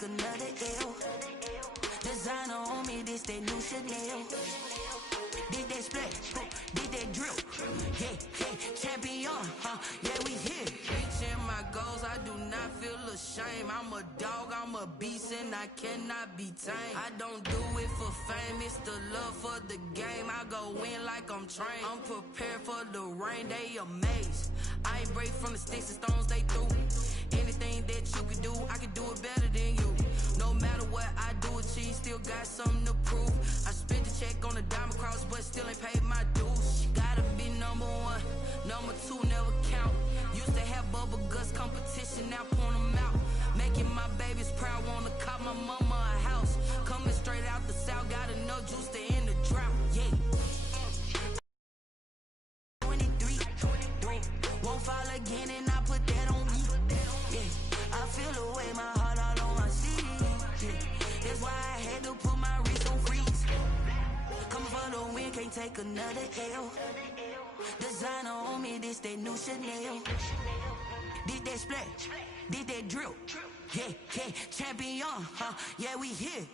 take another L. Designer on me, this that new Chanel. Did that splash, did that drip. Yeah, champion, yeah, we here. Reaching my goals, I do not feel ashamed. I'm a dog, I'm a beast, and I cannot be tamed. I don't do it for fame, it's the love for the game. I go in like I'm trained. I'm prepared for the rain, they amazed. I ain't break from the sticks and stones they threw. Anything that you can do, I can do it better than you. No matter what I do, achieve, still got something to prove. I spent the check on the diamond cross, but still ain't paid my dues. Gotta be number one, number two never count. Used to have bubble guts competition, now point them out. Making my babies proud, wanna cop my mama a house. Coming straight out the south, got enough juice to end the drought. Yeah. 23, won't fall again, and I put that on me. Yeah, I feel the way, my heart all on my sleeve. Yeah, that's why I had to put my wrist on freeze. Coming for the win, can't take another L. Designer on me, this that new Chanel. Did that splash, did that drip. Yeah, champion, yeah, we here.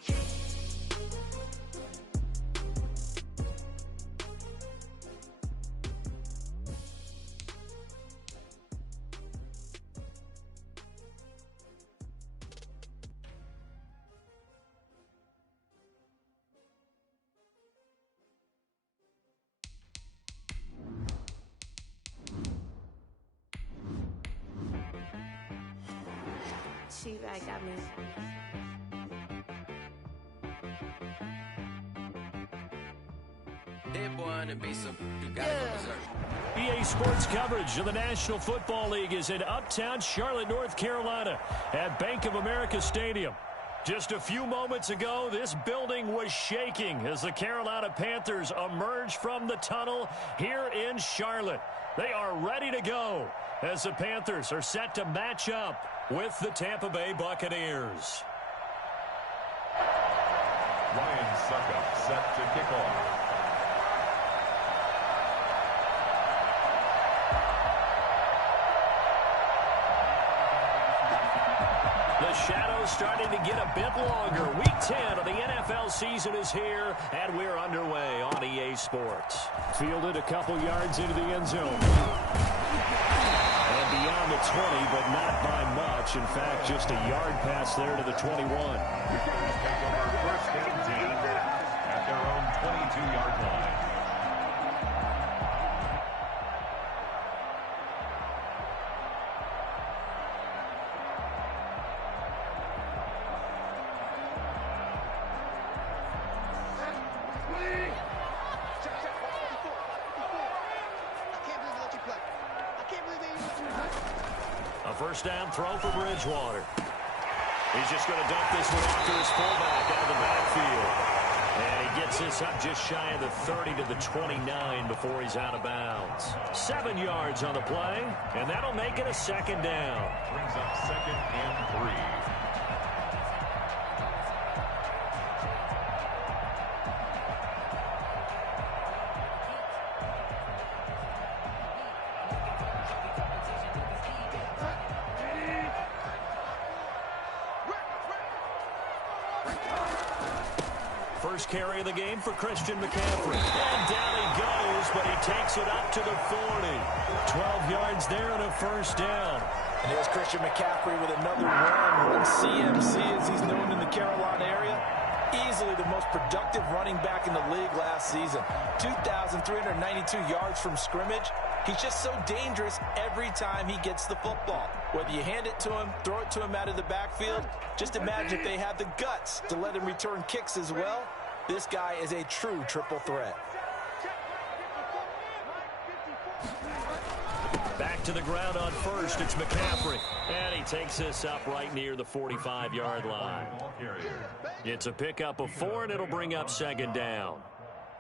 I got me. EA Sports coverage of the National Football League is in uptown Charlotte, North Carolina at Bank of America Stadium. Just a few moments ago, this building was shaking as the Carolina Panthers emerged from the tunnel here in Charlotte. They are ready to go as the Panthers are set to match up with the Tampa Bay Buccaneers. Ryan Suckup set to kick off. The shadows starting to get a bit longer. Week 10 of the NFL season is here, and we're underway on EA Sports. Fielded a couple yards into the end zone. And beyond the 20, but not by much. In fact, just a yard pass there to the 21. Take over first and 10 at their own 22-yard line. First down throw for Bridgewater. He's just going to dump this one off to his fullback out of the backfield. And he gets this up just shy of the 30 to the 29 before he's out of bounds. 7 yards on the play, and that'll make it a second down. Brings up second and 3. First carry of the game for Christian McCaffrey. And down he goes, but he takes it up to the 40. 12 yards there and a first down. And here's Christian McCaffrey with another run. CMC, as he's known in the Carolina area. Easily the most productive running back in the league last season. 2,392 yards from scrimmage. He's just so dangerous every time he gets the football. Whether you hand it to him, throw it to him out of the backfield, just imagine if they had the guts to let him return kicks as well. This guy is a true triple threat. Back to the ground on first, it's McCaffrey. And he takes this up right near the 45-yard line. It's a pickup of 4, and it'll bring up second down.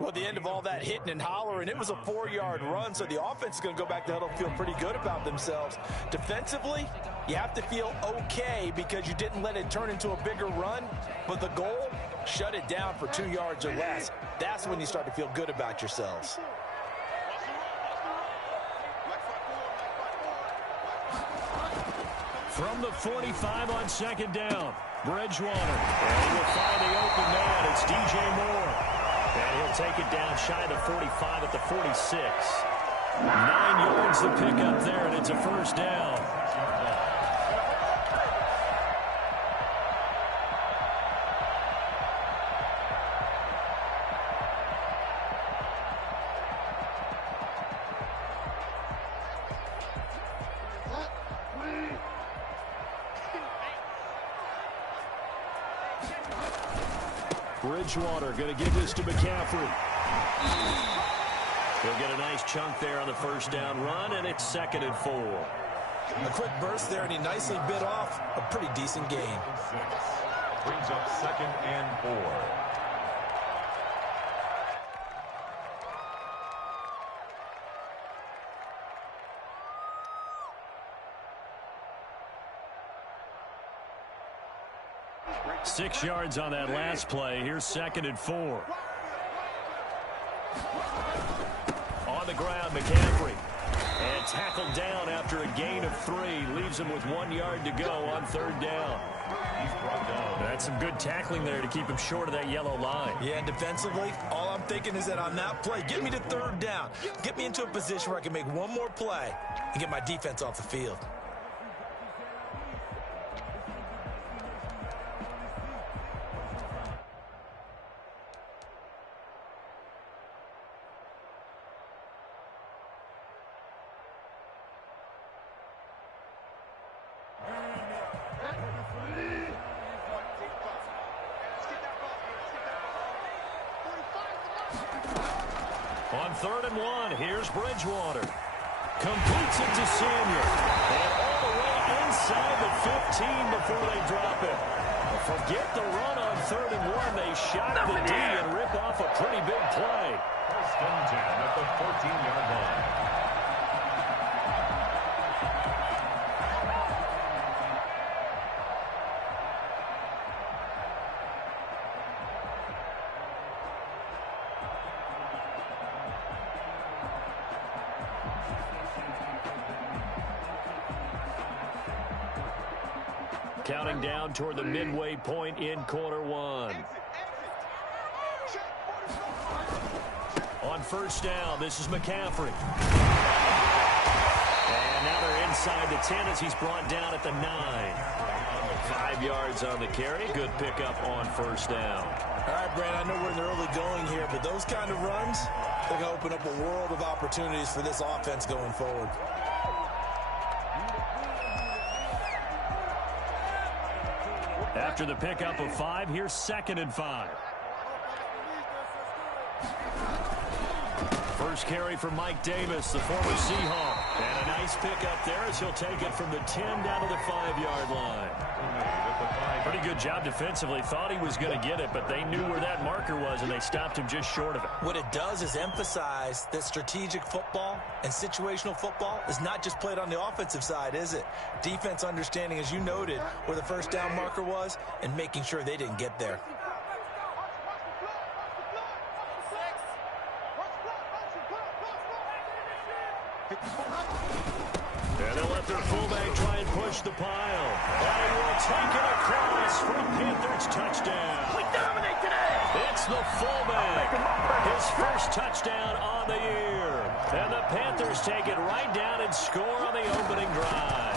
Well, at the end of all that hitting and hollering, it was a 4-yard run, so the offense is going to go back to huddle, feel pretty good about themselves. Defensively, you have to feel okay because you didn't let it turn into a bigger run, but the goal, shut it down for 2 yards or less. That's when you start to feel good about yourselves. From the 45 on second down, Bridgewater. And he will find the open man. It's DJ Moore. And he'll take it down shy of the 45 at the 46. 9 yards to pick up there, and it's a first down. Bridgewater going to give this to McCaffrey. He'll get a nice chunk there on the first down run, and it's 2nd and 4. A quick burst there, and he nicely bit off a pretty decent gain. Brings up 2nd and 4. Six yards on that last play. Here's 2nd and 4. On the ground, McCaffrey. And tackled down after a gain of 3. Leaves him with 1 yard to go on 3rd down. He's brought down. That's some good tackling there to keep him short of that yellow line. Yeah, and defensively, all I'm thinking is that on that play, get me to 3rd down. Get me into a position where I can make one more play and get my defense off the field. On 3rd and 1, here's Bridgewater. Completes it to Samuel. And all the way inside the 15 before they drop it. Forget the run on 3rd and 1. They shot the D and rip off a pretty big play. 1st and 10 at the 14-yard line. Counting down toward the midway point in quarter 1. On 1st down, this is McCaffrey. And now they're inside the 10 as he's brought down at the 9. 5 yards on the carry. Good pickup on 1st down. All right, Brandon, I know we're in the early going here, but those kind of runs, they're going to open up a world of opportunities for this offense going forward. After the pickup of 5, here's 2nd and 5. First carry for Mike Davis, the former Seahawk. And a nice pickup there as he'll take it from the 10 down to the 5-yard line. Pretty good job defensively. Thought he was going to get it, but they knew where that marker was, and they stopped him just short of it. What it does is emphasize that strategic football and situational football is not just played on the offensive side, is it? Defense understanding, as you noted, where the first down marker was and making sure they didn't get there. And they'll let their fullback try and push the pile. And he will take it across for a Panthers touchdown. We dominate today. It's the fullback. His first touchdown on the year. And the Panthers take it right down and score on the opening drive.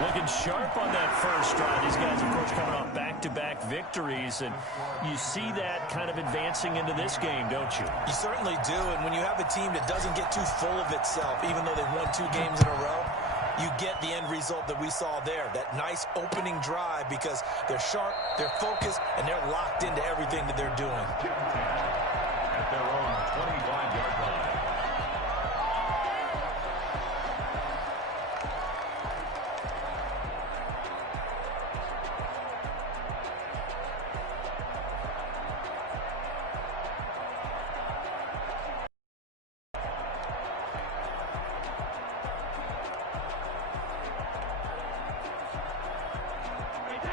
Looking sharp on that first drive. These guys, of course, coming off back-to-back victories. And you see that kind of advancing into this game, don't you? You certainly do. And when you have a team that doesn't get too full of itself, even though they've won 2 games in a row, you get the end result that we saw there. That nice opening drive because they're sharp, they're focused, and they're locked into everything that they're doing. At their own 25-yard line.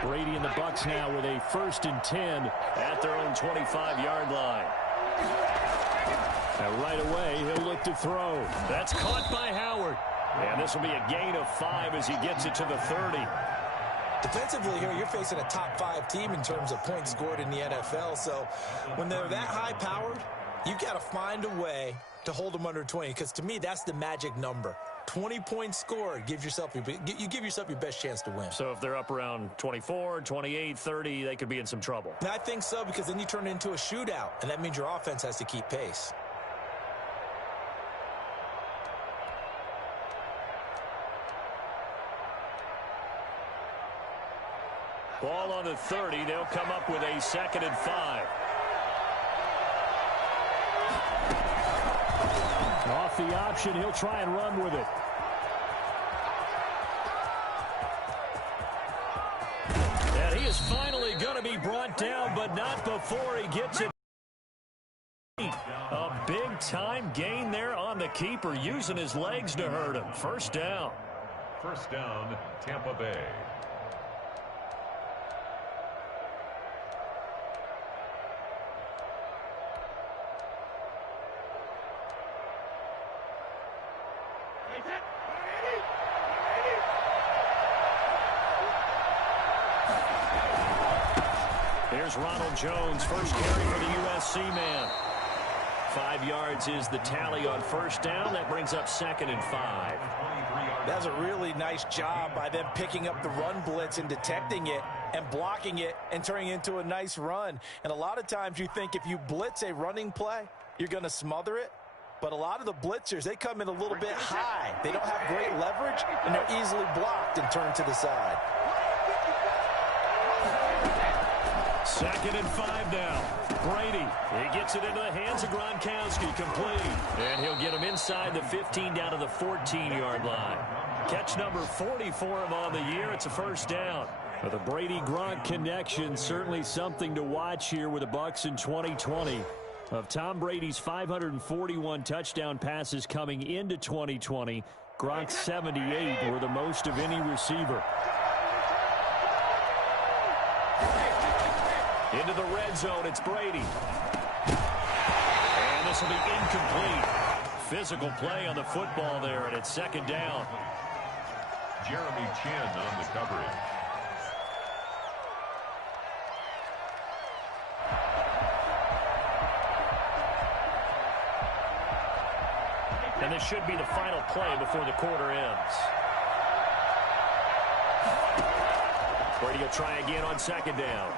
Brady and the Bucs now with a 1st and 10 at their own 25-yard line. And right away, he'll look to throw. That's caught by Howard. And this will be a gain of 5 as he gets it to the 30. Defensively here, you're facing a top-5 team in terms of points scored in the NFL. So when they're that high-powered, you've got to find a way to hold them under 20, because to me, that's the magic number. 20 points scored, you give yourself your best chance to win. So if they're up around 24, 28, 30, they could be in some trouble. And I think so, because then you turn it into a shootout, and that means your offense has to keep pace. Ball on the 30. They'll come up with a 2nd and 5. Off the option, he'll try and run with it. And he is finally going to be brought down, but not before he gets it. A big-time gain there on the keeper, using his legs to hurt him. First down. First down, Tampa Bay. Here's Ronald Jones, first carry for the USC man. 5 yards is the tally on first down. That brings up 2nd and 5. That's a really nice job by them picking up the run blitz and detecting it and blocking it and turning it into a nice run. And a lot of times you think if you blitz a running play, you're going to smother it. But a lot of the blitzers, they come in a little bit high. They don't have great leverage, and they're easily blocked and turned to the side. 2nd and 5 now. Brady, he gets it into the hands of Gronkowski, complete. And he'll get him inside the 15 down to the 14-yard line. Catch number 40 for him on the year. It's a first down. But the Brady-Gronk connection, certainly something to watch here with the Bucs in 2020. Of Tom Brady's 541 touchdown passes coming into 2020, Gronk's 78 were the most of any receiver. Into the red zone, it's Brady. And this will be incomplete. Physical play on the football there, and it's 2nd down. Jeremy Chin on the coverage. And this should be the final play before the quarter ends. Brady will try again on 2nd down.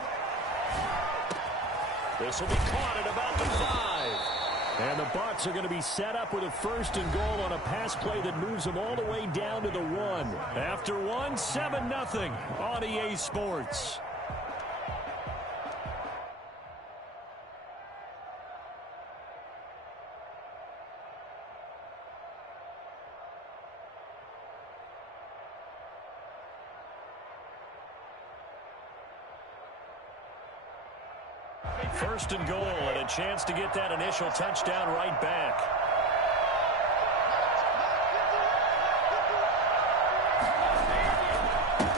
This will be caught at about the 5. And the Bucs are going to be set up with a 1st and goal on a pass play that moves them all the way down to the 1. After 1, 7-0 on EA Sports. First and goal, and a chance to get that initial touchdown right back.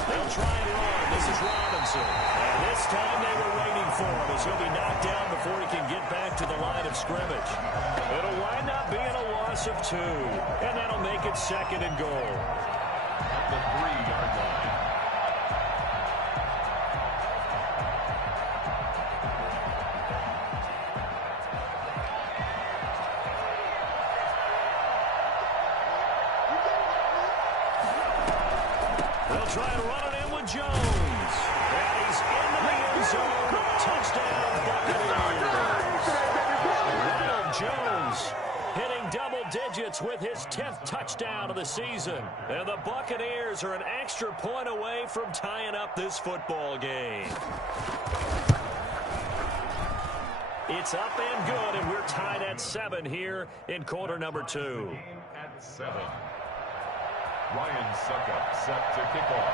They'll try and run. This is Robinson. And this time they were waiting for him as he'll be knocked down before he can get back to the line of scrimmage. It'll wind up being a loss of 2, and that'll make it 2nd and goal. At the 3-yard line. Try to run it in with Jones. And he's into the end zone. Touchdown, Buccaneers. Ronald Jones hitting double digits with his 10th touchdown of the season. And the Buccaneers are an extra point away from tying up this football game. It's up and good, and we're tied at 7 here in quarter number 2. At 7. Ryan Suckup set to kick off.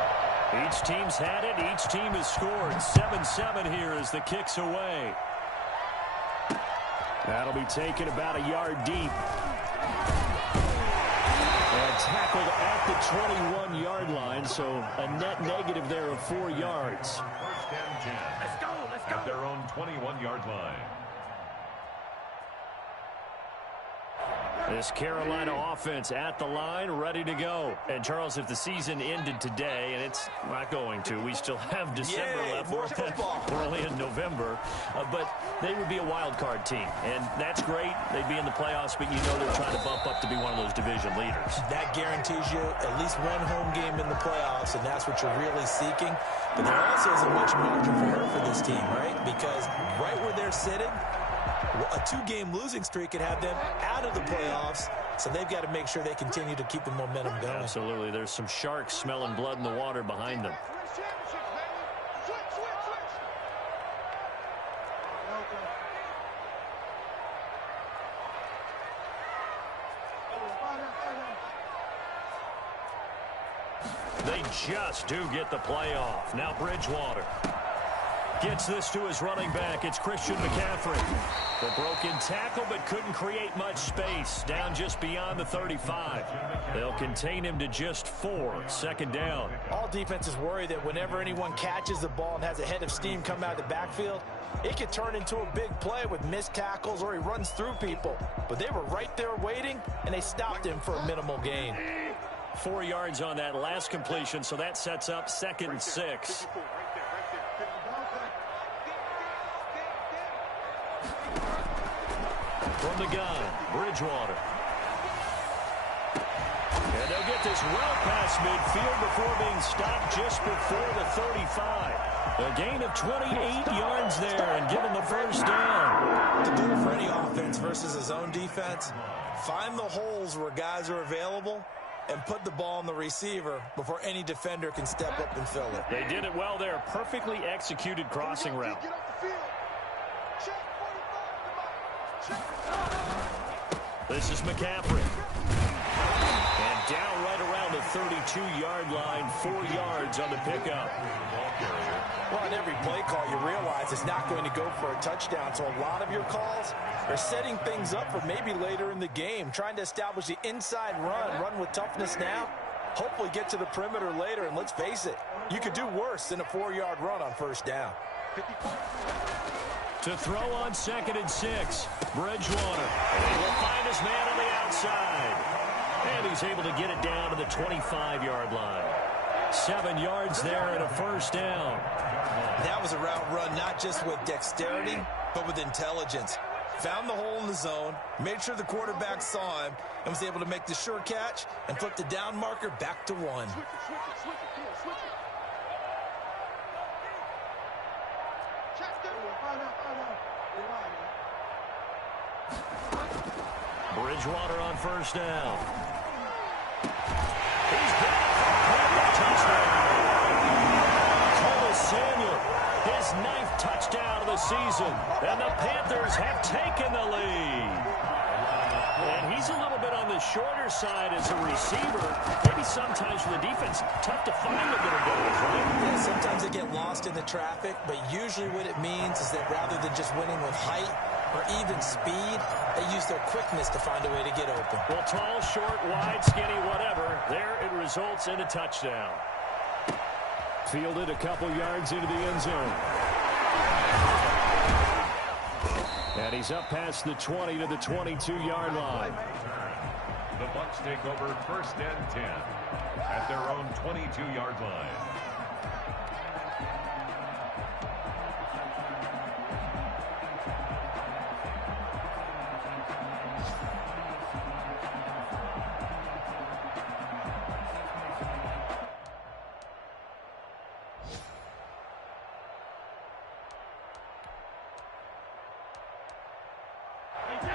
Each team's had it. Each team has scored. 7-7 here as the kick's away. That'll be taken about a yard deep. And tackled at the 21-yard line, so a net negative there of 4 yards. First and 10. Let's go. At their own 21-yard line. This Carolina offense at the line, ready to go. And, Charles, if the season ended today, and it's not going to, we still have December left. More football. We're only in November. But they would be a wild card team. And that's great. They'd be in the playoffs, but you know they're trying to bump up to be one of those division leaders. That guarantees you at least one home game in the playoffs, and that's what you're really seeking. But there also isn't much margin for error for this team, right? Because right where they're sitting, a 2-game losing streak could have them out of the playoffs, so they've got to make sure they continue to keep the momentum going. Absolutely. There's some sharks smelling blood in the water behind them. They just do get the playoff. Now Bridgewater gets this to his running back. It's Christian McCaffrey. The broken tackle, but couldn't create much space. Down just beyond the 35. They'll contain him to just 4. Second down. All defenses worry that whenever anyone catches the ball and has a head of steam come out of the backfield, it could turn into a big play with missed tackles or he runs through people. But they were right there waiting, and they stopped him for a minimal gain. 4 yards on that last completion, so that sets up 2nd and 6. From the gun, Bridgewater. And they'll get this well past midfield before being stopped just before the 35. A gain of 28 yards there and given the first down. The goal for any offense versus his own defense, find the holes where guys are available and put the ball on the receiver before any defender can step up and fill it. They did it well there. Perfectly executed crossing route. This is McCaffrey. And down right around the 32-yard line, 4 yards on the pickup. Well, in every play call, you realize it's not going to go for a touchdown. So a lot of your calls are setting things up for maybe later in the game, trying to establish the inside run with toughness now, hopefully get to the perimeter later. And let's face it, you could do worse than a 4-yard run on first down. To throw on 2nd and 6, Bridgewater. And he will find his man on the outside. And he's able to get it down to the 25-yard line. 7 yards there and a first down. That was a route run not just with dexterity, but with intelligence. Found the hole in the zone, made sure the quarterback saw him, and was able to make the sure catch and flip the down marker back to 1. Bridgewater on first down. He's got it for a touchdown. Curtis Samuel, his 9th touchdown of the season. And the Panthers have taken the lead. And he's a little bit on the shorter side as a receiver. Maybe sometimes for the defense, tough to find the little guys, right? Yeah, sometimes they get lost in the traffic, but usually what it means is that rather than just winning with height or even speed, they use their quickness to find a way to get open. Well, tall, short, wide, skinny, whatever, there it results in a touchdown. Fielded a couple yards into the end zone. And he's up past the 20 to the 22-yard line. The Bucs take over 1st and 10 at their own 22-yard line.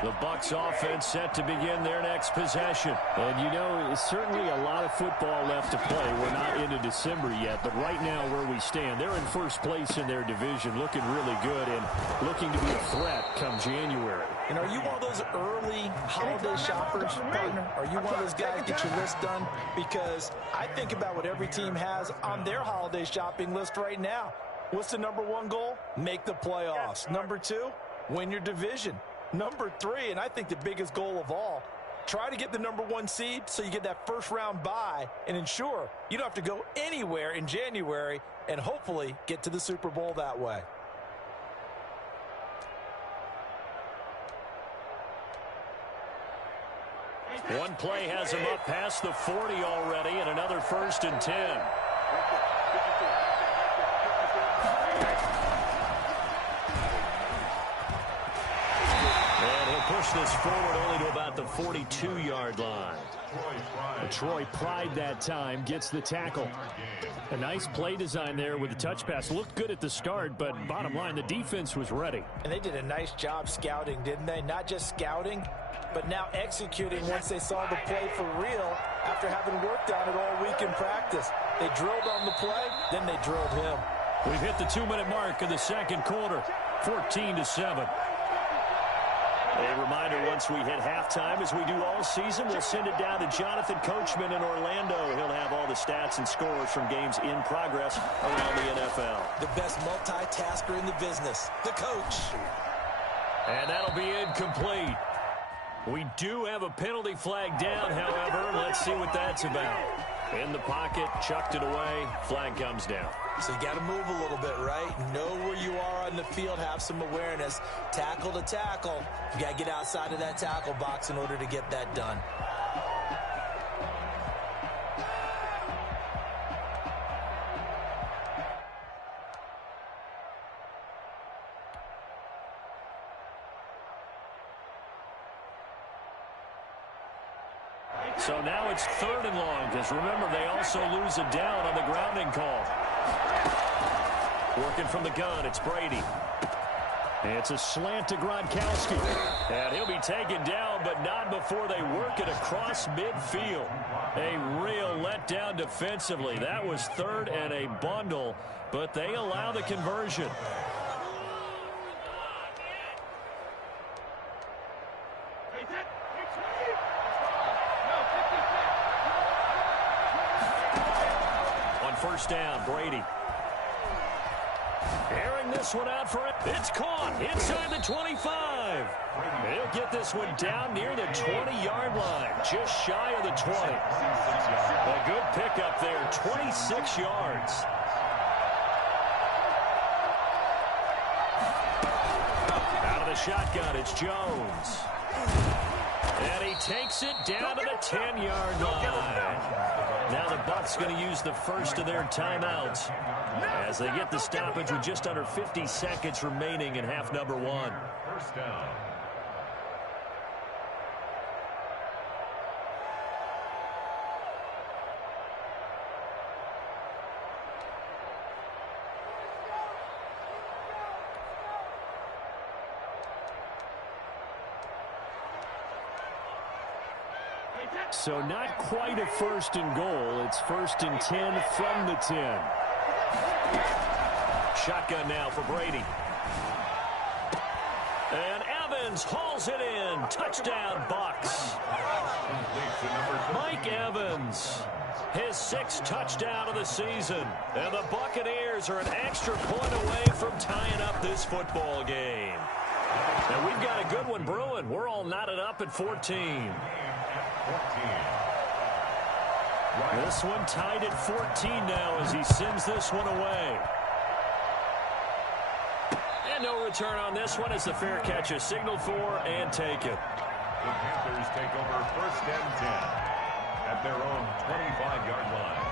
The Bucs offense set to begin their next possession. And you know, it's certainly a lot of football left to play. We're not into December yet, but right now where we stand, they're in first place in their division, looking really good and looking to be a threat come January. And are you one of those early holiday shoppers, partner? Are you one of those guys get your list done? Because I think about what every team has on their holiday shopping list right now. What's the #1 goal? Make the playoffs. #2, win your division. #3, and I think the biggest goal of all, try to get the #1 seed so you get that first-round bye and ensure you don't have to go anywhere in January and hopefully get to the Super Bowl that way. One play has him up past the 40 already, and another 1st and 10. And he'll push this forward only to about the 42-yard line. Troy Pride that time gets the tackle. A nice play design there with the touch pass. Looked good at the start, but bottom line, the defense was ready. And they did a nice job scouting, didn't they? Not just scouting, but now executing once they saw the play for real after having worked on it all week in practice. They drilled on the play, then they drilled him. We've hit the 2-minute mark in the second quarter, 14-7. A reminder, once we hit halftime, as we do all season, we'll send it down to Jonathan Coachman in Orlando. He'll have all the stats and scores from games in progress around the NFL. The best multitasker in the business, the coach. And that'll be incomplete. We do have a penalty flag down, however. Let's see what that's about. In the pocket, chucked it away, flag comes down. So you got to move a little bit, right? Know where you are on the field, have some awareness. Tackle to tackle. You got to get outside of that tackle box in order to get that done. So now it's 3rd and long, because remember, they also lose a down on the grounding call. Working from the gun, it's Brady. It's a slant to Gronkowski. And he'll be taken down, but not before they work it across midfield. A real letdown defensively. That was 3rd and a bundle, but they allow the conversion. First down, Brady. Airing this one out for it. It's caught inside the 25. He'll get this one down near the 20-yard line, just shy of the 20. A good pickup there, 26 yards. Out of the shotgun, it's Jones. And he takes it down to the 10-yard line. Now the Bucs going to use the first of their timeouts as they get the stoppage with just under 50 seconds remaining in half number 1. First down. So not quite a 1st and goal. It's 1st and 10 from the 10. Shotgun now for Brady. And Evans hauls it in. Touchdown, Bucs. Mike Evans, his 6th touchdown of the season. And the Buccaneers are an extra point away from tying up this football game. And we've got a good one brewing. We're all knotted up at 14. This one tied at 14 now as he sends this one away. And no return on this one as the fair catch is signaled for and taken. The Panthers take over 1st and 10 at their own 25-yard line.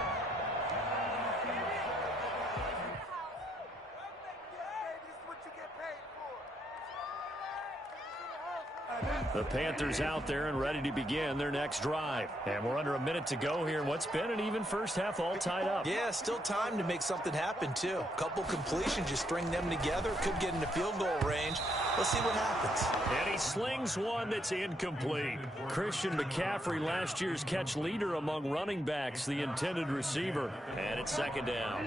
The Panthers out there and ready to begin their next drive. And we're under a minute to go here in what's been an even first half, all tied up. Yeah, still time to make something happen, too. A couple completions, you string them together, could get into field goal range. Let's see what happens. And he slings one that's incomplete. Christian McCaffrey, last year's catch leader among running backs, the intended receiver. And it's 2nd down.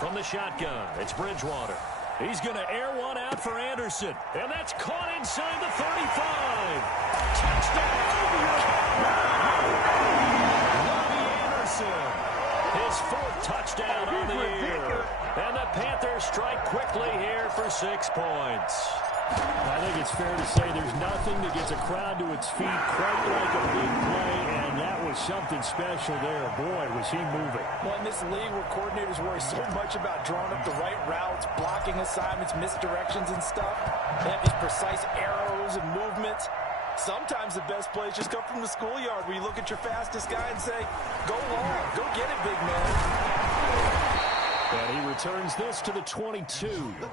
From the shotgun, it's Bridgewater. He's going to air one out for Anderson. And that's caught inside the 35. Touchdown! Robbie Anderson. His 4th touchdown on the year. And the Panthers strike quickly here for 6 points. I think it's fair to say there's nothing that gets a crowd to its feet quite like a big play, and that was something special there. Boy, was he moving. Well, in this league where coordinators worry so much about drawing up the right routes, blocking assignments, misdirections and stuff. They have these precise arrows and movements. Sometimes the best plays just come from the schoolyard where you look at your fastest guy and say, go long, go get it, big man. And he returns this to the 22.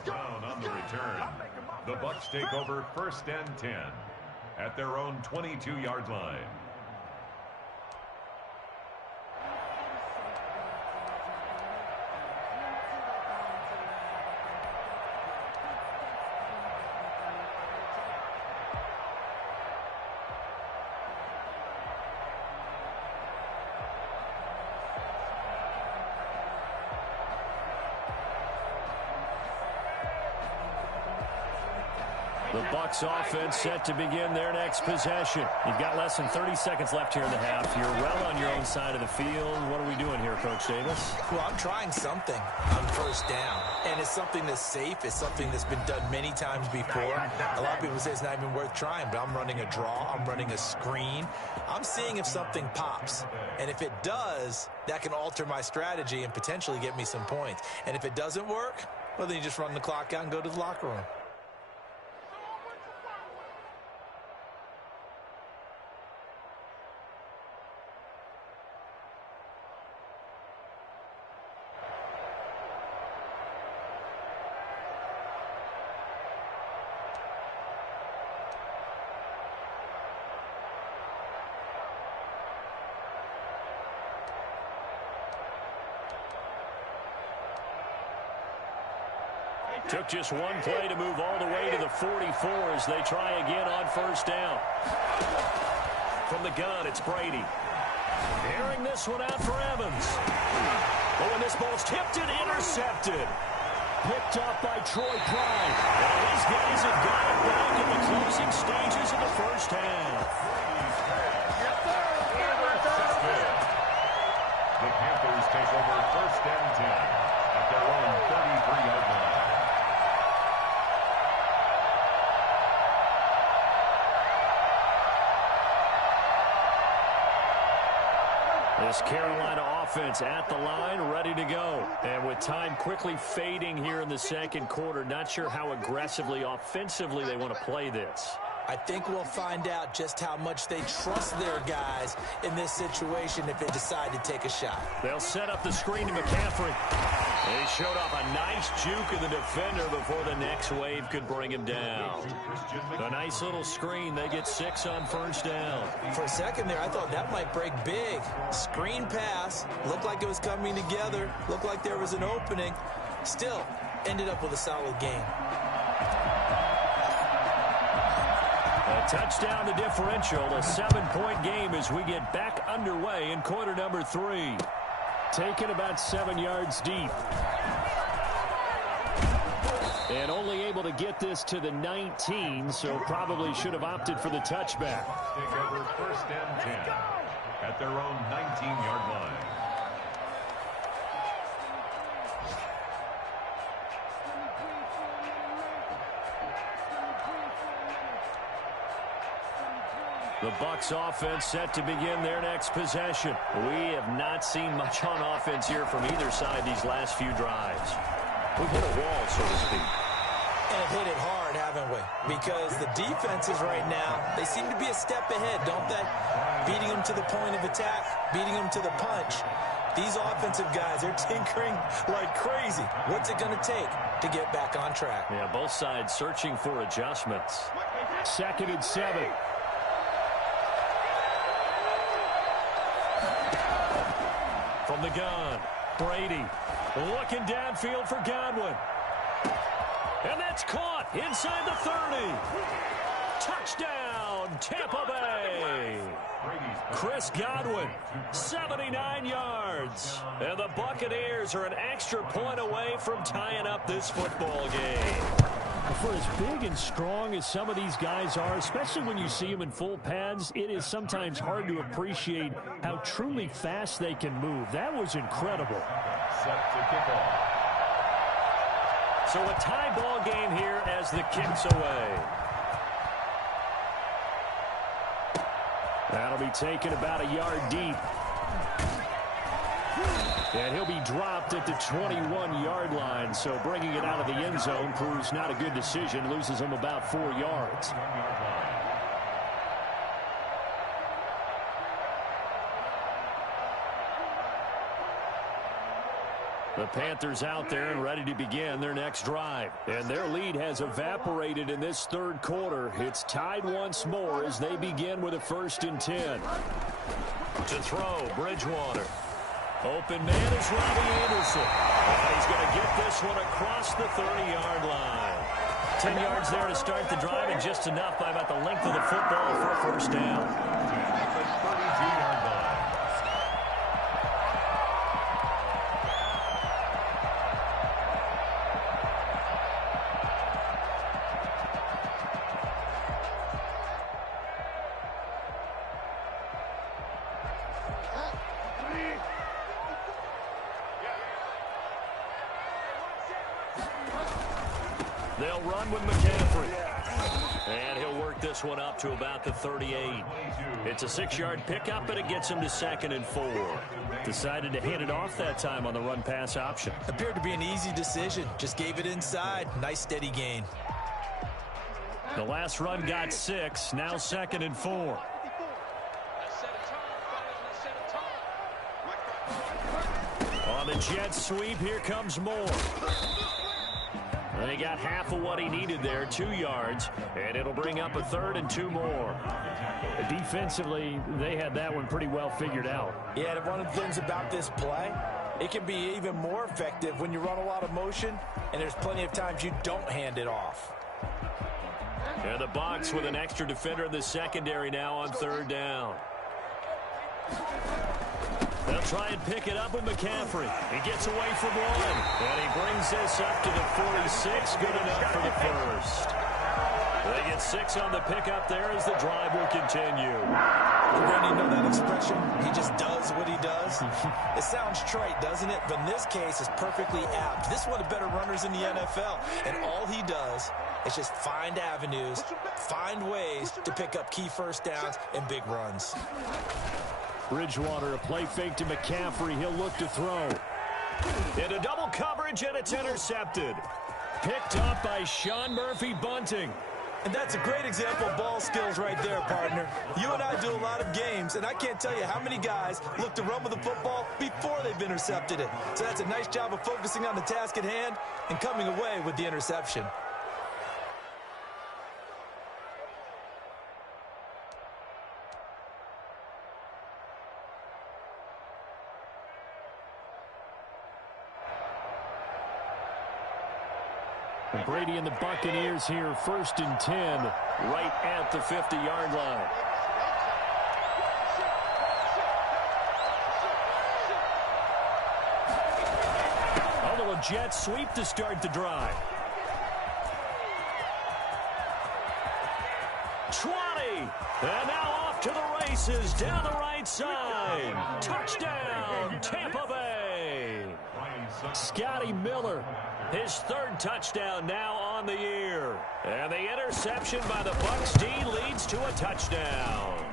Down on the return. The Bucs take over 1st and 10 at their own 22-yard line. The Bucs offense set to begin their next possession. You've got less than 30 seconds left here in the half. You're well on your own side of the field. What are we doing here, Coach Davis? Well, I'm trying something on 1st down, and it's something that's safe. It's something that's been done many times before. A lot of people say it's not even worth trying, but I'm running a draw. I'm running a screen. I'm seeing if something pops, and if it does, that can alter my strategy and potentially get me some points. And if it doesn't work, well, then you just run the clock out and go to the locker room. Took just one play to move all the way to the 44 as they try again on 1st down. From the gun, it's Brady. Airing this one out for Evans. Oh, and this ball's tipped and intercepted. Picked up by Troy Pride. And these guys have got it back in the closing stages of the 1st half. The Panthers take over 1st and 10 at their own 33-yard line. This Carolina offense at the line, ready to go. And with time quickly fading here in the 2nd quarter, not sure how aggressively, offensively they want to play this. I think we'll find out just how much they trust their guys in this situation if they decide to take a shot. They'll set up the screen to McCaffrey. He showed off a nice juke of the defender before the next wave could bring him down. A nice little screen. They get 6 on 1st down. For a second there, I thought that might break big. Screen pass. Looked like it was coming together. Looked like there was an opening. Still, ended up with a solid game. A touchdown, the differential, a 7-point game as we get back underway in quarter number 3. Taken about 7 yards deep. And only able to get this to the 19, so probably should have opted for the touchback. Take over 1st and 10 at their own 19-yard line. The Bucs offense set to begin their next possession. We have not seen much on offense here from either side these last few drives. We've hit a wall, so to speak. And have hit it hard, haven't we? Because the defenses right now, they seem to be a step ahead, don't they? Beating them to the point of attack, beating them to the punch. These offensive guys, they're tinkering like crazy. What's it going to take to get back on track? Yeah, both sides searching for adjustments. 2nd and 7. From the gun, Brady looking downfield for Godwin. And that's caught inside the 30. Touchdown, Tampa Bay. Chris Godwin, 79 yards. And the Buccaneers are an extra point away from tying up this football game. For as big and strong as some of these guys are, especially when you see them in full pads, it is sometimes hard to appreciate how truly fast they can move. That was incredible. Set to kick off. So a tie ball game here as the kick's away. That'll be taken about a yard deep. And he'll be dropped at the 21-yard line. So bringing it out of the end zone proves not a good decision. Loses him about 4 yards. The Panthers out there and ready to begin their next drive. And their lead has evaporated in this third quarter. It's tied once more as they begin with a 1st and 10. To throw, Bridgewater. Open man is Robbie Anderson. And he's going to get this one across the 30-yard line. 10 yards there to start the drive, and just enough by about the length of the football for a 1st down. At the 32-yard line. They'll run with McCaffrey. And he'll work this one up to about the 38. It's a 6-yard pickup, and it gets him to 2nd and 4. Decided to hand it off that time on the run-pass option. Appeared to be an easy decision. Just gave it inside. Nice steady gain. The last run got 6. Now 2nd and 4. On the jet sweep, here comes Moore. And he got half of what he needed there, 2 yards, and it'll bring up a 3rd and 2 more. Defensively, they had that one pretty well figured out. Yeah, and one of the things about this play, it can be even more effective when you run a lot of motion, and there's plenty of times you don't hand it off. And the Bucs with an extra defender in the secondary now on 3rd down. They'll try and pick it up with McCaffrey. He gets away from one, and he brings this up to the 46. Good enough for the 1st. They get 6 on the pickup there as the drive will continue. Randy, you know that expression? He just does what he does. It sounds trite, doesn't it? But in this case, it's perfectly apt. This is one of the better runners in the NFL, and all he does is just find avenues, find ways to pick up key 1st downs and big runs. Bridgewater, a play fake to McCaffrey. He'll look to throw. Into double coverage, and it's intercepted. Picked up by Sean Murphy-Bunting. And that's a great example of ball skills right there, partner. You and I do a lot of games, and I can't tell you how many guys look to run with the football before they've intercepted it. So that's a nice job of focusing on the task at hand and coming away with the interception. Brady and the Buccaneers here, 1st and 10, right at the 50-yard line. Although a jet sweep to start the drive. 20, and now off to the races down the right side. Touchdown, Tampa Bay. Scotty Miller. His 3rd touchdown now on the year. And the interception by the Bucs D leads to a touchdown.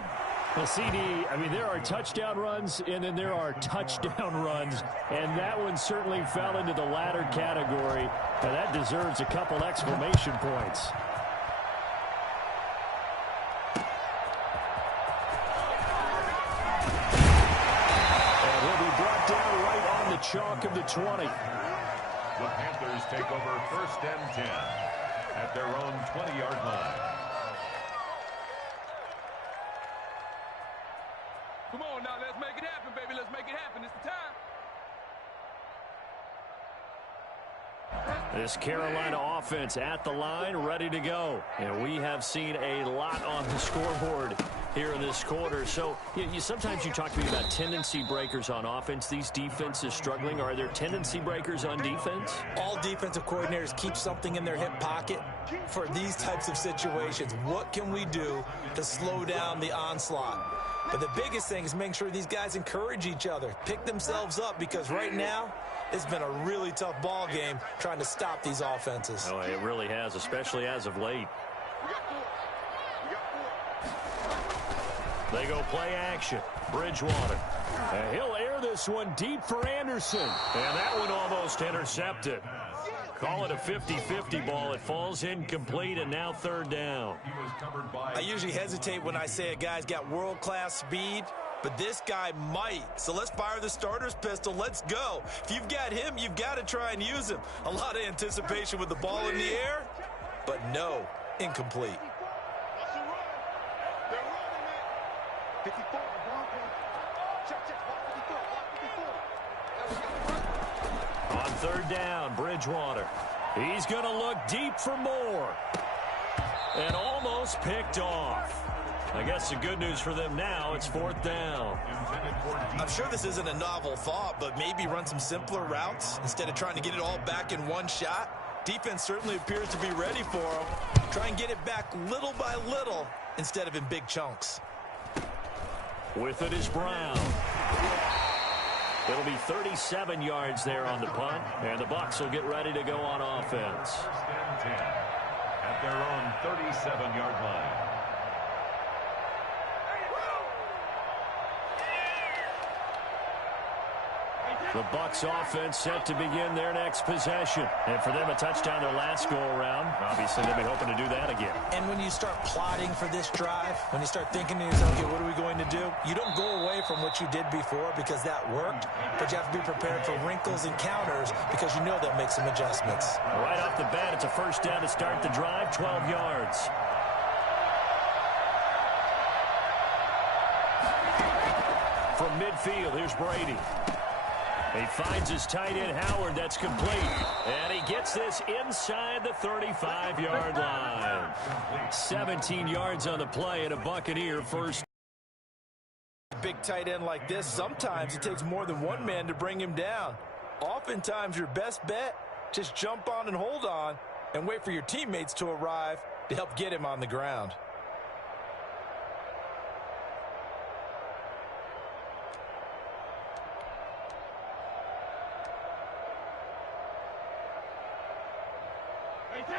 Well, CD, I mean, there are touchdown runs, and then there are touchdown runs. And that one certainly fell into the latter category. And that deserves a couple exclamation points. And he'll be brought down right on the chalk of the 20. The Panthers take over 1st and 10 at their own 20-yard line. Come on now, let's make it happen, baby. Let's make it happen. It's the time. This Carolina offense at the line, ready to go. And we have seen a lot on the scoreboard here in this quarter. So sometimes you talk to me about tendency breakers on offense. These defenses struggling. Are there tendency breakers on defense? All defensive coordinators keep something in their hip pocket for these types of situations. What can we do to slow down the onslaught? But the biggest thing is making sure these guys encourage each other, pick themselves up, because right now it's been a really tough ball game trying to stop these offenses. Oh, it really has, especially as of late. They go play action. Bridgewater. He'll air this one deep for Anderson. And that one almost intercepted. Call it a 50-50 ball. It falls incomplete, and now third down. I usually hesitate when I say a guy's got world-class speed, but this guy might. So let's fire the starter's pistol. Let's go. If you've got him, you've got to try and use him. A lot of anticipation with the ball in the air, but no, incomplete. On third down, Bridgewater. He's going to look deep for more. And almost picked off. I guess the good news for them now, it's fourth down. I'm sure this isn't a novel thought, but maybe run some simpler routes instead of trying to get it all back in one shot. Defense certainly appears to be ready for him. Try and get it back little by little instead of in big chunks. With it is Brown. It'll be 37 yards there on the punt, and the Bucs will get ready to go on offense. First and 10 at their own 37-yard line. The Bucs offense set to begin their next possession. And for them, a touchdown their last go-around. Obviously, they'll be hoping to do that again. And when you start plotting for this drive, when you start thinking to yourself, okay, what are we going to do? You don't go away from what you did before because that worked, but you have to be prepared for wrinkles and counters because you know they'll make some adjustments. Right off the bat, it's a first down to start the drive, 12 yards. From midfield, here's Brady. He finds his tight end, Howard. That's complete. And he gets this inside the 35-yard line. 17 yards on the play and a Buccaneer first. Big tight end like this, sometimes it takes more than one man to bring him down. Oftentimes, your best bet, just jump on and hold on and wait for your teammates to arrive to help get him on the ground.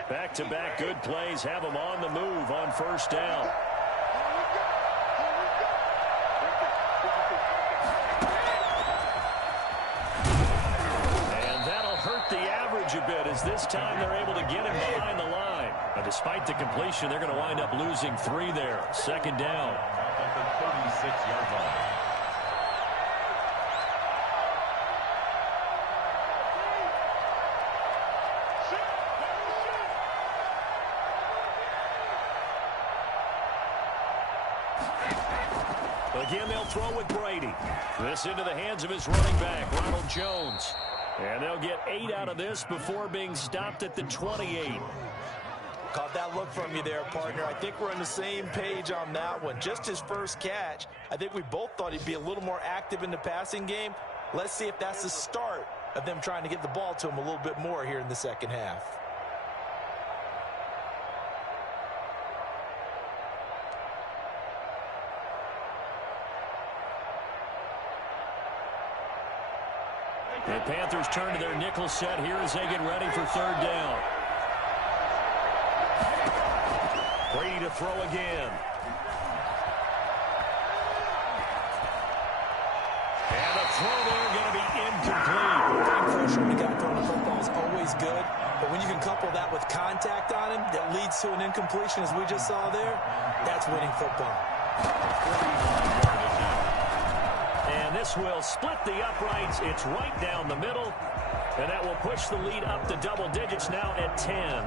Back-to-back good plays have them on the move on first down. And that'll hurt the average a bit as this time they're able to get him behind the line. But despite the completion, they're going to wind up losing 3 there. Second down. At the 36-yard line. Again, they'll throw with Brady. This into the hands of his running back, Ronald Jones. And they'll get 8 out of this before being stopped at the 28. Caught that look from you there, partner. I think we're on the same page on that one. Just his first catch. I think we both thought he'd be a little more active in the passing game. Let's see if that's the start of them trying to get the ball to him a little bit more here in the second half. The Panthers turn to their nickel set here as they get ready for third down. Brady to throw again. And the throw there going to be incomplete. Getting pressure on the guy throwing the football is always good, but when you can couple that with contact on him that leads to an incompletion as we just saw there, that's winning football. And this will split the uprights. It's right down the middle. And that will push the lead up to double digits now at 10.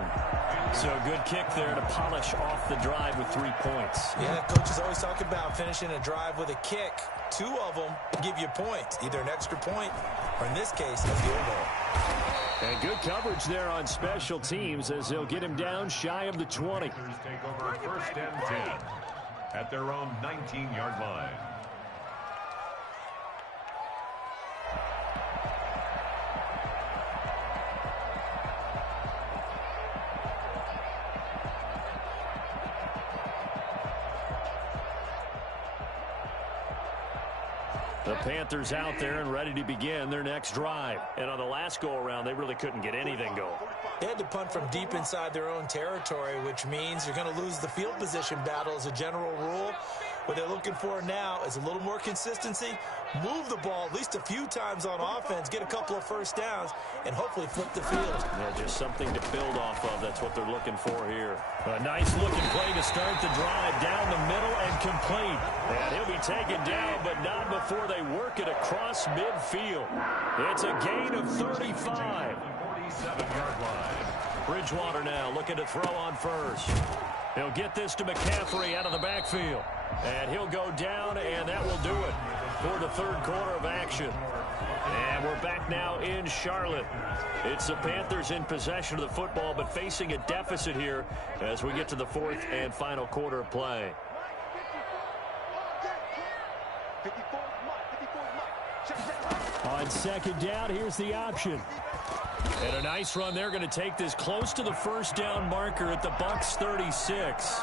So a good kick there to polish off the drive with 3 points. Yeah, coaches always talk about finishing a drive with a kick. 2 of them give you points, either an extra point or, in this case, a field goal. And good coverage there on special teams as they'll get him down shy of the 20. Take over first and 10 at their own 19-yard line. The Panthers out there and ready to begin their next drive. And on the last go-around, they really couldn't get anything going. They had to punt from deep inside their own territory, which means you're going to lose the field position battle as a general rule. What they're looking for now is a little more consistency, move the ball at least a few times on offense, get a couple of first downs, and hopefully flip the field. Yeah, just something to build off of. That's what they're looking for here. A nice-looking play to start the drive down the middle and complete. And he'll be taken down, but not before they work it across midfield. It's a gain of 35. 47-yard line. Bridgewater now looking to throw on first. He'll get this to McCaffrey out of the backfield. And he'll go down, and that will do it for the third quarter of action. And we're back now in Charlotte. It's the Panthers in possession of the football, but facing a deficit here as we get to the fourth and final quarter of play. On second down, here's the option. And a nice run. They're going to take this close to the first down marker at the Bucs 36.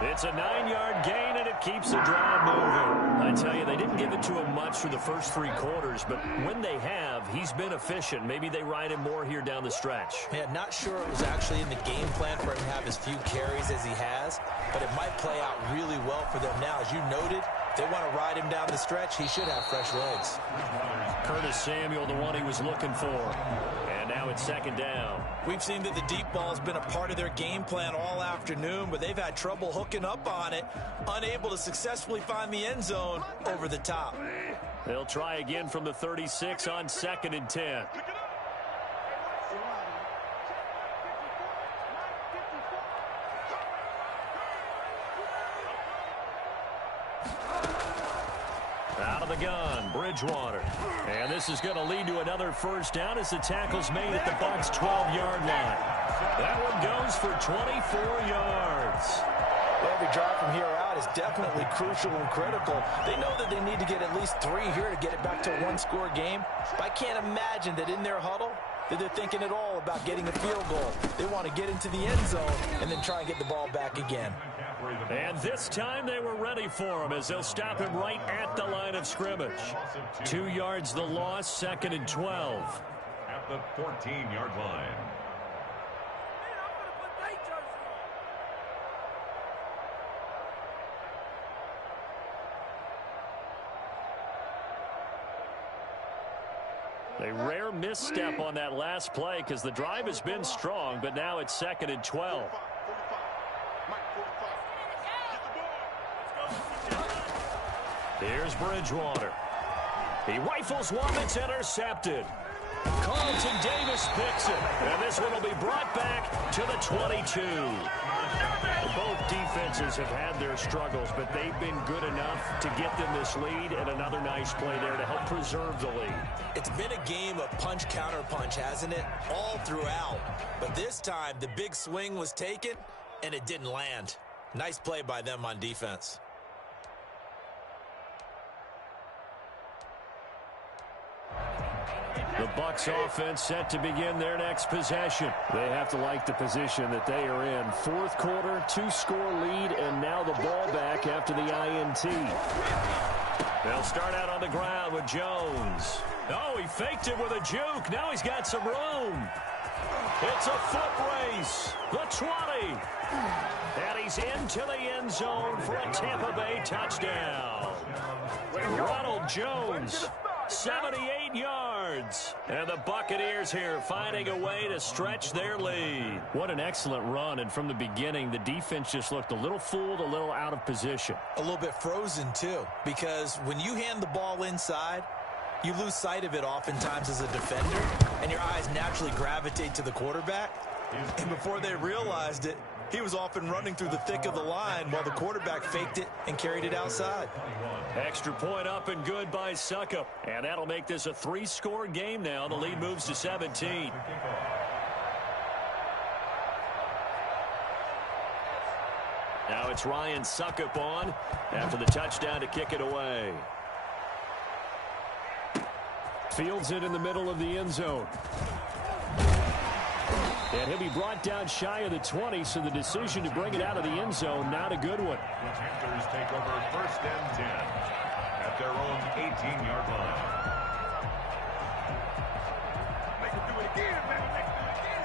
It's a 9-yard gain, and it keeps the drive moving. I tell you, they didn't give it to him much for the first 3 quarters, but when they have, he's been efficient. Maybe they ride him more here down the stretch. Yeah, not sure it was actually in the game plan for him to have as few carries as he has, but it might play out really well for them now. As you noted, if they want to ride him down the stretch, he should have fresh legs. Curtis Samuel, the one he was looking for. And now it's second down. We've seen that the deep ball has been a part of their game plan all afternoon, but they've had trouble hooking up on it, unable to successfully find the end zone over the top. They'll try again from the 36 on second and 10. Out of the gun, Bridgewater. And this is going to lead to another first down as the tackle's made at the Bucs' 12-yard line. That one goes for 24 yards. Every drive from here out is definitely crucial and critical. They know that they need to get at least 3 here to get it back to a one-score game. But I can't imagine that in their huddle that they're thinking at all about getting a field goal. They want to get into the end zone and then try and get the ball back again. And this time they were ready for him as they'll stop him right at the line of scrimmage. 2 yards the loss, second and 12. At the 14-yard line. A rare misstep on that last play because the drive has been strong, but now it's second and 12. Here's Bridgewater. He rifles one that's intercepted. Carlton Davis picks it, and this one will be brought back to the 22. Both defenses have had their struggles, but they've been good enough to get them this lead, and another nice play there to help preserve the lead. It's been a game of punch-counter-punch, hasn't it? All throughout. But this time, the big swing was taken, and it didn't land. Nice play by them on defense. The Bucs offense set to begin their next possession. They have to like the position that they are in. Fourth quarter, 2-score lead, and now the ball back after the INT. They'll start out on the ground with Jones. Oh, he faked it with a juke. Now he's got some room. It's a foot race. The 20. And he's into the end zone for a Tampa Bay touchdown. Ronald Jones, 78 yards. And the Buccaneers here finding a way to stretch their lead. What an excellent run. And from the beginning, the defense just looked a little fooled, a little out of position. A little bit frozen, too, because when you hand the ball inside, you lose sight of it oftentimes as a defender, and your eyes naturally gravitate to the quarterback. And before they realized it, he was off and running through the thick of the line while the quarterback faked it and carried it outside. Extra point up and good by Suckup. And that'll make this a 3-score game now. The lead moves to 17. Now it's Ryan Suckup on after the touchdown to kick it away. Fields it in the middle of the end zone. And he'll be brought down shy of the 20, so the decision to bring it out of the end zone, not a good one. The Panthers take over first and 10 at their own 18-yard line. Make him do it again, man. Make him do it again.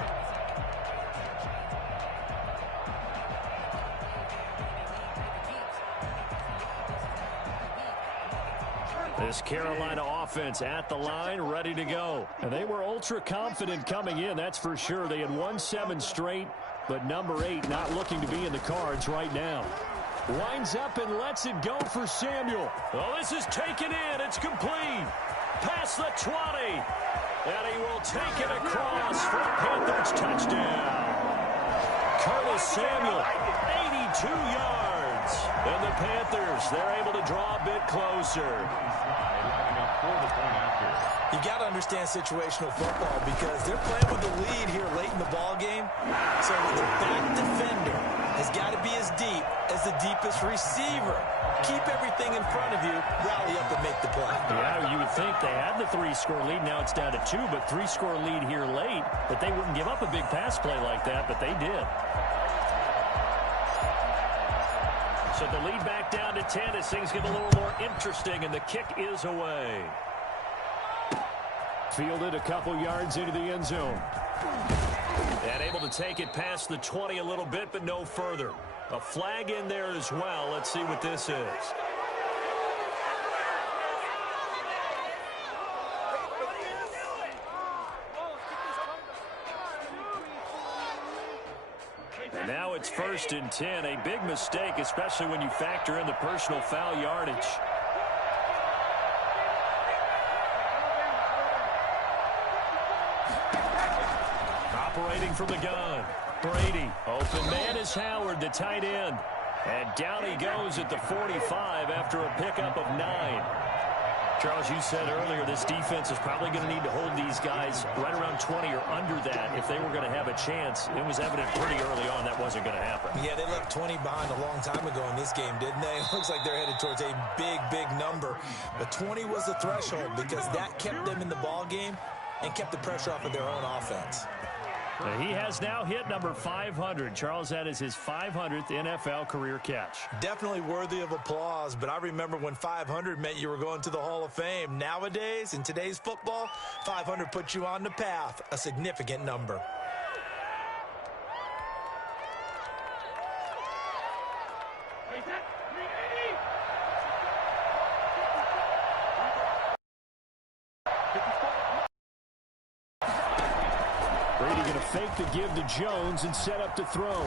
This Carolina offense at the line, ready to go. And they were ultra confident coming in, that's for sure. They had won 7 straight, but number 8 not looking to be in the cards right now. Winds up and lets it go for Samuel. Oh, this is taken in. It's complete. Past the 20. And he will take it across for a Panthers touchdown. Curtis Samuel, 82 yards. And the Panthers, they're able to draw a bit closer. You got to understand situational football because they're playing with the lead here late in the ball game. So the back defender has got to be as deep as the deepest receiver. Keep everything in front of you, rally up and make the play. Yeah, you would think they had the 3-score lead. Now it's down to 2, but 3-score lead here late. But they wouldn't give up a big pass play like that, but they did. So the lead back down to 10 as things get a little more interesting, and the kick is away. Fielded a couple yards into the end zone. And able to take it past the 20 a little bit, but no further. A flag in there as well. Let's see what this is. And now it's 1st and 10. A big mistake, especially when you factor in the personal foul yardage. Operating from the gun. Brady. Open man is Howard, the tight end. And down he goes at the 45 after a pickup of 9. Charles, you said earlier this defense is probably going to need to hold these guys right around 20 or under that if they were going to have a chance. It was evident pretty early on that wasn't going to happen. Yeah, they left 20 behind a long time ago in this game, didn't they? It looks like they're headed towards a big, big number. But 20 was the threshold because that kept them in the ball game and kept the pressure off of their own offense. He has now hit number 500. Charles, that is his 500th NFL career catch. Definitely worthy of applause, but I remember when 500 meant you were going to the Hall of Fame. Nowadays, in today's football, 500 puts you on the path, a significant number. Brady going to fake the give to Jones and set up to throw.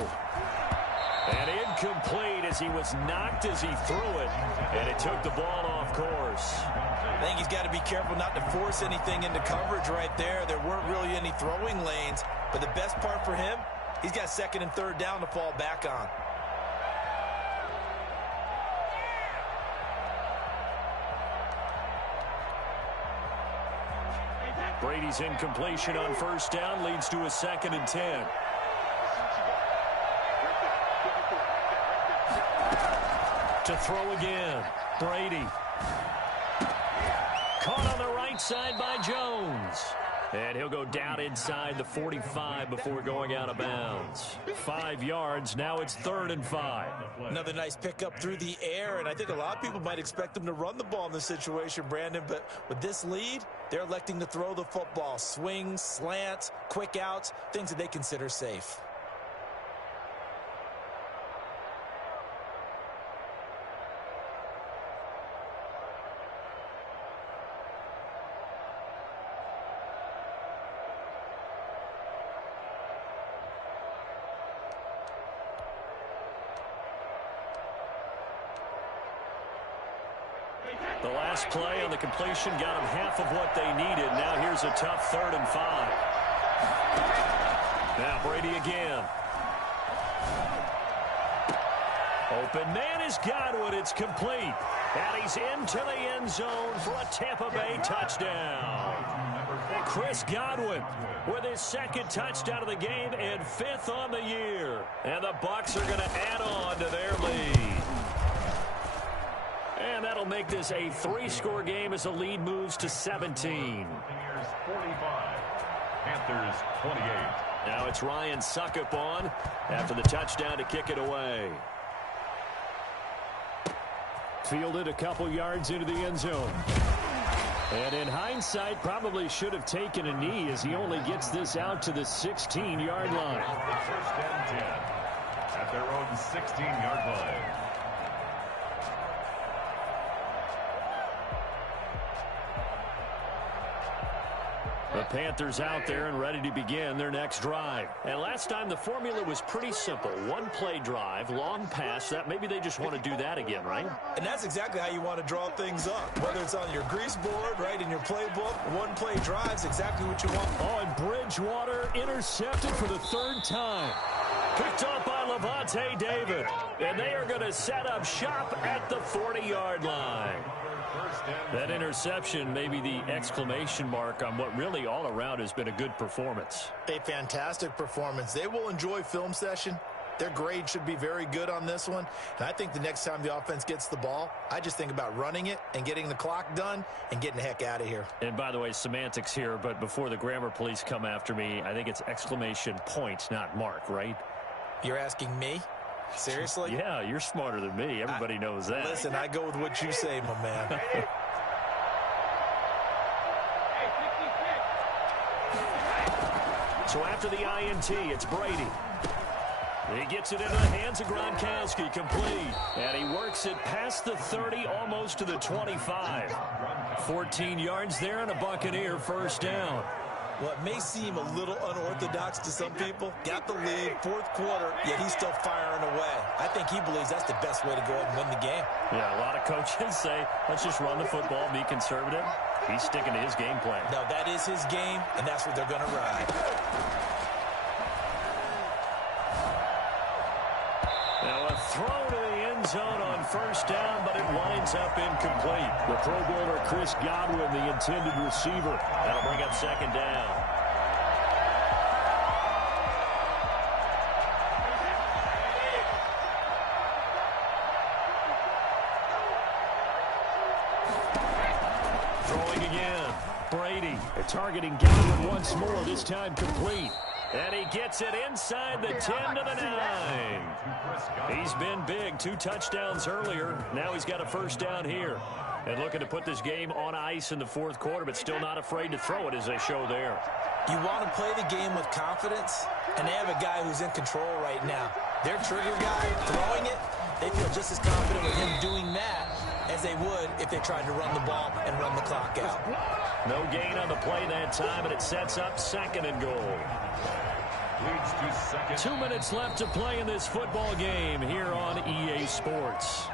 And incomplete as he was knocked as he threw it. And it took the ball off course. I think he's got to be careful not to force anything into coverage right there. There weren't really any throwing lanes. But the best part for him, he's got 2nd and 3rd down to fall back on. Brady's incompletion on 1st down leads to a 2nd and 10. To throw again. Brady. Caught on the right side by Jones. And he'll go down inside the 45 before going out of bounds. 5 yards. Now it's 3rd and 5. Another nice pickup through the air, and I think a lot of people might expect them to run the ball in this situation, Brandon, but with this lead, they're electing to throw the football. Swings, slants, quick outs, things that they consider safe. The last play on the completion got them half of what they needed. Now here's a tough 3rd and 5. Now Brady again. Open man is Godwin. It's complete. And he's into the end zone for a Tampa Bay touchdown. Chris Godwin with his 2nd touchdown of the game and 5th on the year. And the Bucs are going to add on to their lead. And that'll make this a 3-score game as the lead moves to 17. 45, Panthers 28. Now it's Ryan Suckup on after the touchdown to kick it away. Fielded a couple yards into the end zone. And in hindsight, probably should have taken a knee as he only gets this out to the 16-yard line. 1st and 10 at their own 16-yard line. The Panthers out there and ready to begin their next drive. And last time the formula was pretty simple. One play drive, long pass. That maybe they just want to do that again, right? And that's exactly how you want to draw things up. Whether it's on your grease board, right, in your playbook, one play drive's exactly what you want. Oh, and Bridgewater intercepted for the third time. Picked off by Levante David. And they are going to set up shop at the 40-yard line. That interception may be the exclamation mark on what really all around has been a good performance. A fantastic performance. They will enjoy film session. Their grade should be very good on this one. And I think the next time the offense gets the ball, I just think about running it and getting the clock done and getting the heck out of here. And by the way, semantics here, but before the grammar police come after me, I think it's exclamation point, not mark, right? You're asking me? Seriously? Yeah, you're smarter than me. Everybody knows that. Listen, I go with what you say, my man. So after the INT, it's Brady. He gets it into the hands of Gronkowski, complete. And he works it past the 30, almost to the 25. 14 yards there and a Buccaneer first down. What may seem a little unorthodox to some people, got the lead, fourth quarter, yet he's still firing away. I think he believes that's the best way to go ahead and win the game. Yeah, a lot of coaches say, let's just run the football, be conservative. He's sticking to his game plan. No, that is his game, and that's what they're going to ride. Now a throw to the end zone on first down, but it winds up incomplete. The Pro Bowler Chris Godwin, the intended receiver. That'll bring up second down. Throwing again. Brady. They're targeting Godwin once more, this time complete. And he gets it inside the 10 to the 9. He's been big. 2 touchdowns earlier. Now he's got a first down here. And looking to put this game on ice in the fourth quarter, but still not afraid to throw it as they show there. You want to play the game with confidence, and they have a guy who's in control right now. Their trigger guy throwing it, they feel just as confident with him doing that as they would if they tried to run the ball and run the clock out. No gain on the play that time, and it sets up second and goal. 2 minutes left to play in this football game here on EA Sports.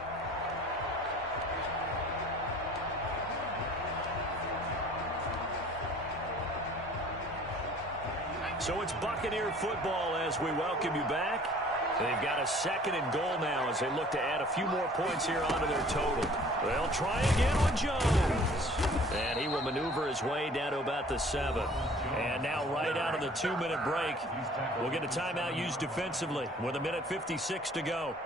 So it's Buccaneer football as we welcome you back. They've got a second and goal now as they look to add a few more points here onto their total. They'll try again with Jones. And he will maneuver his way down to about the 7. And now right out of the 2-minute break, we'll get a timeout used defensively with 1:56 to go.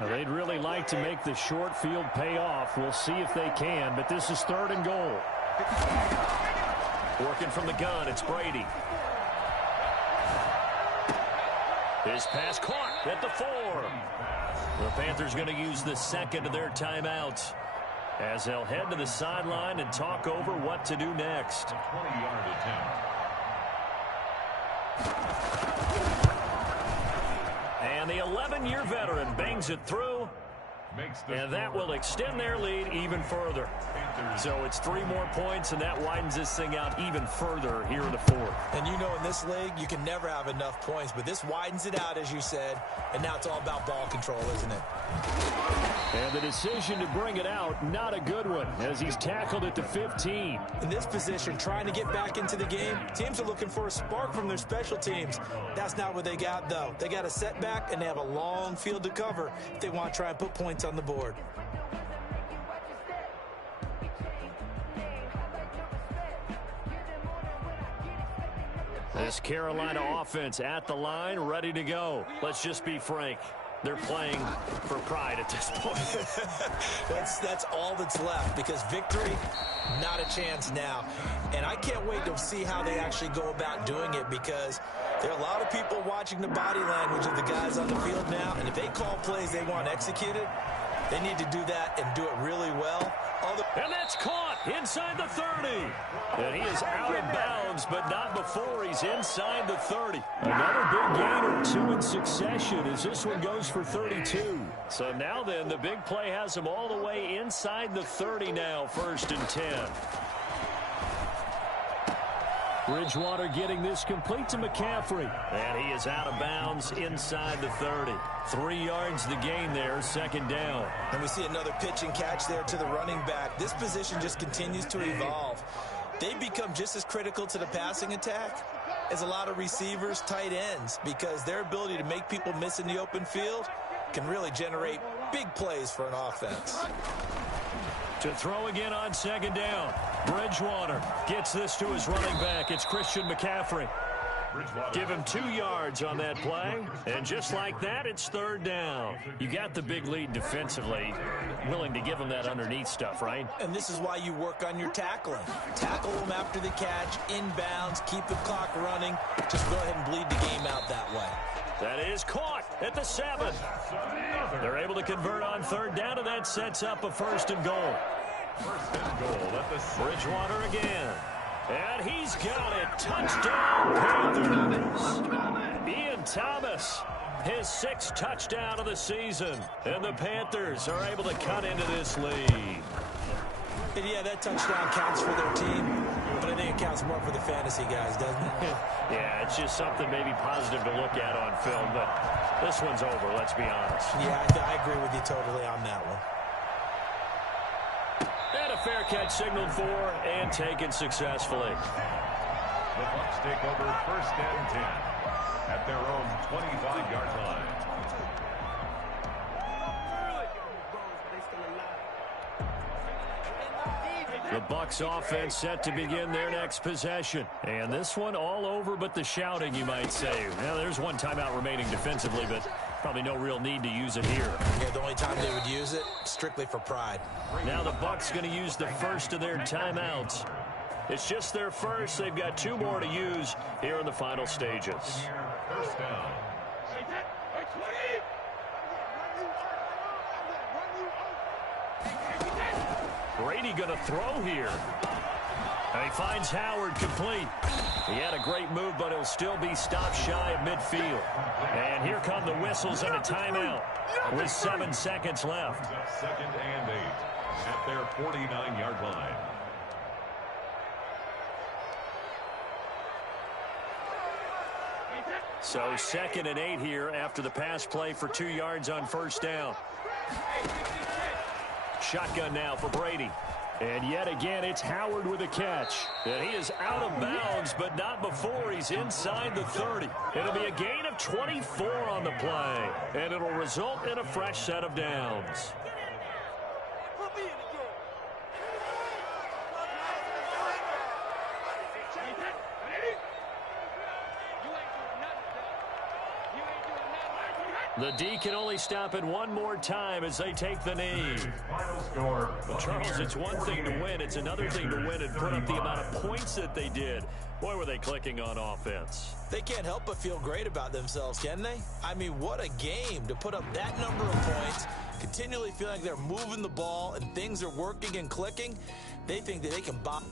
Now, they'd really like to make the short field pay off. We'll see if they can, but this is third and goal. Working from the gun, it's Brady. His pass caught at the 4. The Panthers going to use the second of their timeouts as they'll head to the sideline and talk over what to do next. 20-yard attempt. And the 11-year veteran bangs it through, and that will extend their lead even further. So it's 3 more points, and that widens this thing out even further here in the fourth. And you know in this league, you can never have enough points, but this widens it out, as you said, and now it's all about ball control, isn't it? And the decision to bring it out, not a good one, as he's tackled at the 15. In this position, trying to get back into the game, teams are looking for a spark from their special teams. That's not what they got, though. They got a setback, and they have a long field to cover if they want to try and put points on the board. This Carolina offense at the line, ready to go. Let's just be frank. They're playing for pride at this point. That's all that's left, because victory, not a chance now. And I can't wait to see how they actually go about doing it, because there are a lot of people watching the body language of the guys on the field now, and if they call plays they want executed, they need to do that and do it really well. And that's caught inside the 30. And he is out of bounds, but not before he's inside the 30. Another big gain or two in succession as this one goes for 32. So now then, the big play has him all the way inside the 30 now, 1st and 10. Bridgewater getting this complete to McCaffrey. And he is out of bounds inside the 30. 3 yards the gain there, 2nd down. And we see another pitch and catch there to the running back. This position just continues to evolve. They become just as critical to the passing attack as a lot of receivers, tight ends, because their ability to make people miss in the open field can really generate big plays for an offense. To throw again on 2nd down. Bridgewater gets this to his running back. It's Christian McCaffrey. Give him 2 yards on that play. And just like that, it's 3rd down. You got the big lead defensively. Willing to give him that underneath stuff, right? And this is why you work on your tackling. Tackle them after the catch, inbounds, keep the clock running. Just go ahead and bleed the game out that way. That is caught at the 7. They're able to convert on 3rd down, and that sets up a 1st and goal. 1st and goal at the 6. Bridgewater again. And he's got it. Touchdown, Panthers. Ian Thomas, his 6th touchdown of the season. And the Panthers are able to cut into this lead. And yeah, that touchdown counts for their team, but I think it counts more for the fantasy guys, doesn't it? Yeah, it's just something maybe positive to look at on film, but this one's over, let's be honest. Yeah, I agree with you totally on that one. And a fair catch signaled for and taken successfully. The Bucs take over 1st and 10 at their own 25-yard line. The Bucs offense set to begin their next possession. And this one all over but the shouting, you might say. Now, there's one timeout remaining defensively, but probably no real need to use it here. Yeah, the only time they would use it, strictly for pride. Now the Bucs going to use the first of their timeouts. It's just their first. They've got 2 more to use here in the final stages. 1st down. Brady going to throw here. And he finds Howard complete. He had a great move, but he'll still be stopped shy of midfield. And here come the whistles and a timeout with 7 seconds left. 2nd and 8 at their 49-yard line. So 2nd and 8 here after the pass play for 2 yards on 1st down. Shotgun now for Brady. And yet again, it's Howard with a catch. And he is out of bounds, but not before he's inside the 30. It'll be a gain of 24 on the play. And it'll result in a fresh set of downs. The D can only stop it one more time as they take the knee. But Charles, it's one thing to win. It's another thing to win and put up the amount of points that they did. Boy, were they clicking on offense. They can't help but feel great about themselves, can they? I mean, what a game to put up that number of points, continually feeling like they're moving the ball and things are working and clicking. They think that they can bomb.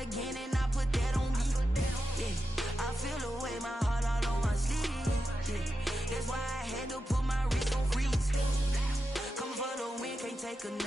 Again, and I put that on me. Yeah, I feel the way, my heart all on my sleeve. Yeah, that's why I had to put my wrist on freeze. Coming for the win, can't take a